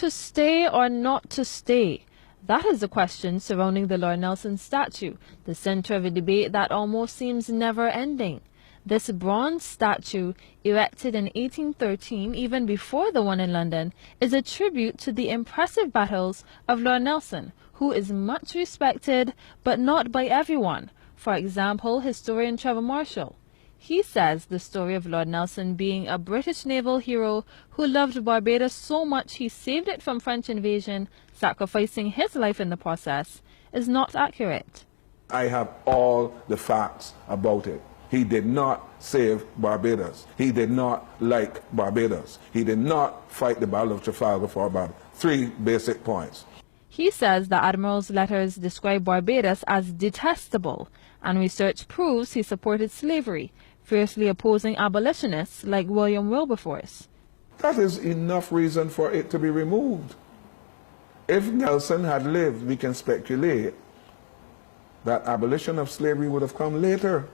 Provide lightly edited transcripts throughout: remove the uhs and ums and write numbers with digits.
To stay or not to stay? That is the question surrounding the Lord Nelson statue, the center of a debate that almost seems never ending. This bronze statue, erected in 1813, even before the one in London, is a tribute to the impressive battles of Lord Nelson, who is much respected but not by everyone. For example, historian Trevor Marshall. He says the story of Lord Nelson being a British naval hero who loved Barbados so much he saved it from French invasion, sacrificing his life in the process, is not accurate. I have all the facts about it. He did not save Barbados. He did not like Barbados. He did not fight the Battle of Trafalgar for about 3 basic points. He says the Admiral's letters describe Barbados as detestable, and research proves he supported slavery, fiercely opposing abolitionists like William Wilberforce. That is enough reason for it to be removed. If Nelson had lived, we can speculate that abolition of slavery would have come later.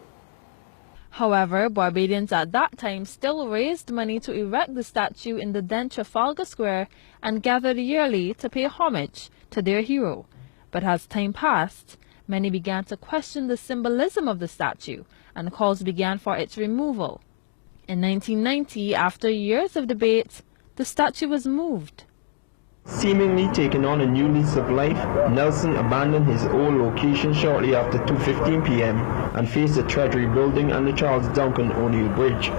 However, Barbadians at that time still raised money to erect the statue in the then Trafalgar Square and gathered yearly to pay homage to their hero. But as time passed, many began to question the symbolism of the statue, and calls began for its removal. In 1990, after years of debate, the statue was moved. Seemingly taking on a new lease of life, Nelson abandoned his old location shortly after 2:15 p.m. and faced the Treasury building and the Charles Duncan O'Neill Bridge.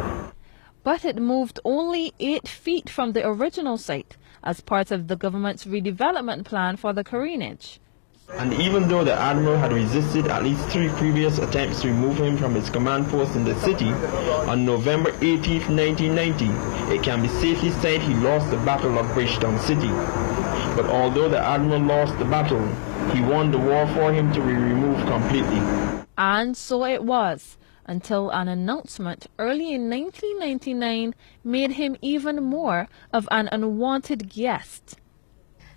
But it moved only 8 feet from the original site as part of the government's redevelopment plan for the careenage. And even though the Admiral had resisted at least 3 previous attempts to remove him from his command post in the city, on November 18, 1990, it can be safely said he lost the Battle of Bridgetown City. But although the Admiral lost the battle, he won the war for him to be removed completely. And so it was, until an announcement early in 1999 made him even more of an unwanted guest.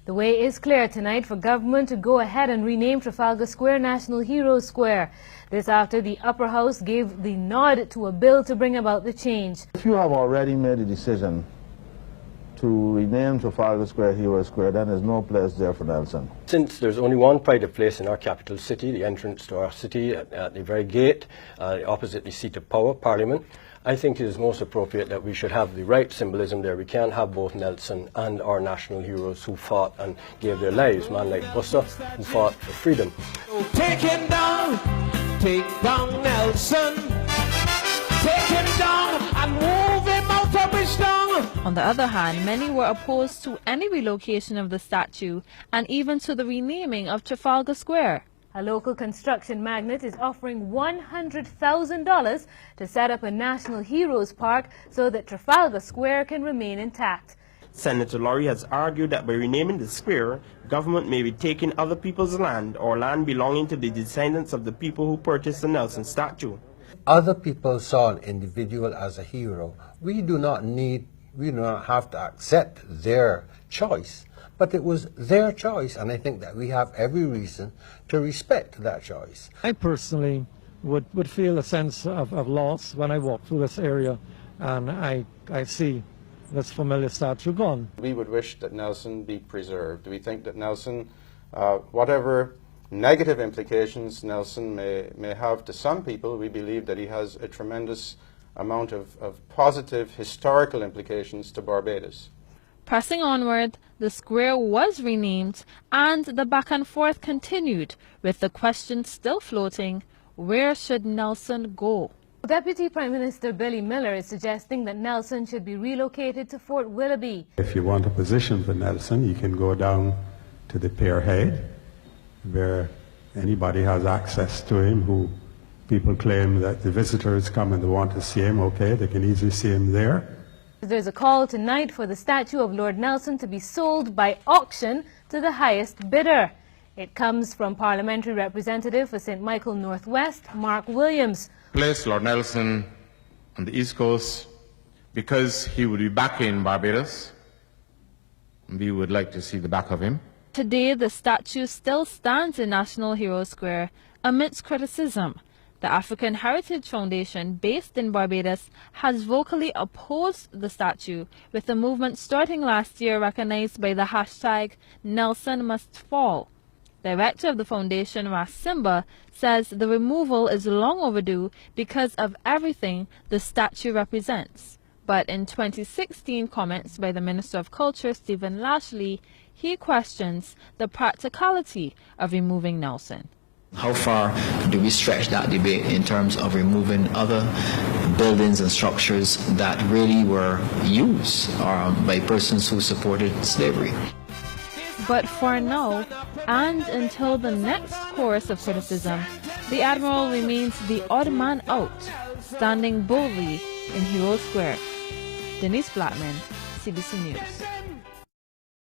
The way is clear tonight for government to go ahead and rename Trafalgar Square National Heroes Square. This after the upper house gave the nod to a bill to bring about the change. If you have already made a decision to rename Trafalgar Square Heroes Square, then there's no place there for Nelson. Since there's only one pride of place in our capital city, the entrance to our city at the very gate, opposite the seat of power, Parliament, I think it is most appropriate that we should have the right symbolism there. We can't have both Nelson and our national heroes who fought and gave their lives, man like Buster, who fought for freedom. Take him down Nelson, take him down and move him out of his town. On the other hand, many were opposed to any relocation of the statue and even to the renaming of Trafalgar Square. A local construction magnate is offering $100,000 to set up a National Heroes Park so that Trafalgar Square can remain intact. Senator Laurie has argued that by renaming the square, government may be taking other people's land or land belonging to the descendants of the people who purchased the Nelson statue. Other people saw an individual as a hero. We do not have to accept their choice, but it was their choice, and I think that we have every reason to respect that choice. I personally would feel a sense of loss when I walk through this area and I see this familiar statue gone. We would wish that Nelson be preserved. We think that Nelson, whatever negative implications Nelson may have to some people, we believe that he has a tremendous amount of positive historical implications to Barbados. Pressing onward, the square was renamed and the back and forth continued, with the question still floating, where should Nelson go? Deputy Prime Minister Billy Miller is suggesting that Nelson should be relocated to Fort Willoughby. If you want a position for Nelson, you can go down to the pier head, where anybody has access to him who people claim that the visitors come and they want to see him. Okay, they can easily see him there. There's a call tonight for the statue of Lord Nelson to be sold by auction to the highest bidder. It comes from Parliamentary Representative for St. Michael Northwest, Mark Williams. Place Lord Nelson on the East Coast because he would be back in Barbados. We would like to see the back of him. Today, the statue still stands in National Heroes Square amidst criticism. The African Heritage Foundation, based in Barbados, has vocally opposed the statue, with the movement starting last year recognized by the hashtag Nelson Must Fall. Director of the foundation, Ras Simba, says the removal is long overdue because of everything the statue represents. But in 2016 comments by the Minister of Culture, Stephen Lashley, he questions the practicality of removing Nelson. How far do we stretch that debate in terms of removing other buildings and structures that really were used by persons who supported slavery? But for now, and until the next chorus of criticism, the Admiral remains the odd man out, standing boldly in Hero Square. Denise Blackman, CBC News.